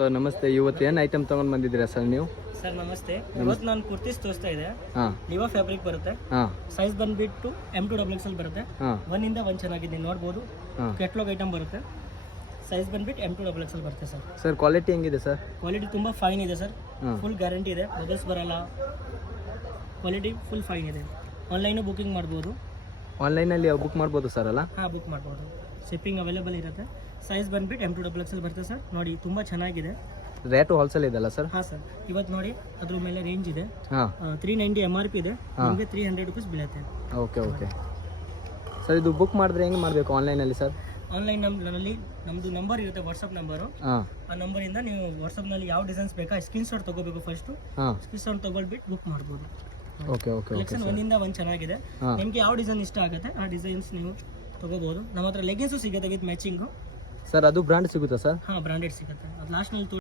Sir ನಮಸ್ತೆ. ಇವತ್ತು ಏನು ಐಟಮ್ ತೊಗೊಂಡು ಬಂದಿದ್ದೀರಾ ಸರ್ ನೀವು? ಸರ್ ನಮಸ್ತೆ. ಇವತ್ತು ನಾನು ಕುರ್ತೀಸ್ ತೋರಿಸ್ತಾ ಇದೆ. ಹಾಂ ಲಿವಾ ಫ್ಯಾಬ್ರಿಕ್ ಬರುತ್ತೆ. ಹಾಂ ಸೈಜ್ ಬಂದ್ಬಿಟ್ಟು M2XL ಬರುತ್ತೆ. ಹಾಂ ಒಂದಿಂದ ಒಂದು ಚೆನ್ನಾಗಿದೆ ನೋಡ್ಬೋದು. ಹಾಂ ಕೆಟ್ಲಾಗ್ ಐಟಮ್ ಬರುತ್ತೆ. ಸೈಜ್ ಬಂದ್ಬಿಟ್ಟು M2XL ಬರುತ್ತೆ ಸರ್. ಸರ್ ಕ್ವಾಲಿಟಿ ಹೆಂಗಿದೆ ಸರ್? ಕ್ವಾಲಿಟಿ ತುಂಬ ಫೈನ್ ಇದೆ ಸರ್. ಹಾಂ ಫುಲ್ ಗ್ಯಾರಂಟಿ ಇದೆ, ಬಬಲ್ಸ್ ಬರಲ್ಲ. ಕ್ವಾಲಿಟಿ ಫುಲ್ ಫೈನ್ ಇದೆ. ಆನ್ಲೈನು ಬುಕಿಂಗ್ ಮಾಡ್ಬೋದು. ಆನ್ಲೈನಲ್ಲಿ ಬುಕ್ ಮಾಡ್ಬೋದು ಸರ್ ಅಲ್ಲ? ಹಾಂ ಬುಕ್ ಮಾಡ್ಬೋದು. ಶಿಪ್ಪಿಂಗ್ ಅವೈಲೇಬಲ್ ಇರುತ್ತೆ. ಸೈಜ್ ಬಂದ್ಬಿಟ್ಟು M2XL ಬರುತ್ತೆ ಸರ್. ನೋಡಿ ತುಂಬ ಚೆನ್ನಾಗಿದೆ. ರೇಟು ಹೋಲ್ಸೇಲ್ ಇದೆಲ್ಲ ಸರ್? ಹಾಂ ಸರ್. ಇವತ್ತು ನೋಡಿ ಅದ್ರ ಮೇಲೆ ರೇಂಜ್ ಇದೆ. ಹಾಂ 390 MRP ಇದೆ. ನಿಮಗೆ 300 ರುಪೀಸ್ ಬೀಳುತ್ತೆ. Okay okay sir. ಇದು ಬುಕ್ ಮಾಡಿದ್ರೆ ಹೆಂಗೆ ಮಾಡಬೇಕು ಆನ್ಲೈನಲ್ಲಿ ಸರ್? ಆನ್ಲೈನ್ ನಮ್ಮಲ್ಲಿ ನಮ್ಮದು ನಂಬರ್ ಇರುತ್ತೆ, ವಾಟ್ಸಪ್ ನಂಬರು. ಹಾಂ ಆ ನಂಬರಿಂದ ನೀವು ವಾಟ್ಸಪ್ನಲ್ಲಿ ಯಾವ ಡಿಸೈನ್ಸ್ ಬೇಕಾ ಸ್ಕ್ರೀನ್ಶಾಟ್ ತೊಗೋಬೇಕು. ಫಸ್ಟು ಹಾಂ ಸ್ಕ್ರೀನ್ಶಾಟ್ ತೊಗೊಳ್ಬಿಟ್ಟು ಬುಕ್ ಮಾಡ್ಬೋದು. ಓಕೆ ಓಕೆ ಓಕೆ ಕಲೆಕ್ಷನ್ ಒಂದಿಂದ ಒಂದು ಚೆನ್ನಾಗಿದೆ. ಹಾಂ ನಿಮಗೆ ಯಾವ ಡಿಸೈನ್ ಇಷ್ಟ ಆಗುತ್ತೆ ಆ ಡಿಸೈನ್ಸ್ ನೀವು ತೊಗೋಬೋದು. ನಮ್ಮ ಹತ್ರ ಲೆಗಿನ್ಸು ಸಿಗುತ್ತೆ ವಿತ್ ಮ್ಯಾಚಿಂಗು. ಸರ್ ಅದು ಬ್ರ್ಯಾಂಡ್ ಸಿಗುತ್ತಾ ಸರ್? ಹಾಂ ಬ್ರಾಂಡೆಡ್ ಸಿಗುತ್ತೆ. ಅದು ಲಾಸ್ಟ್ನಲ್ಲಿ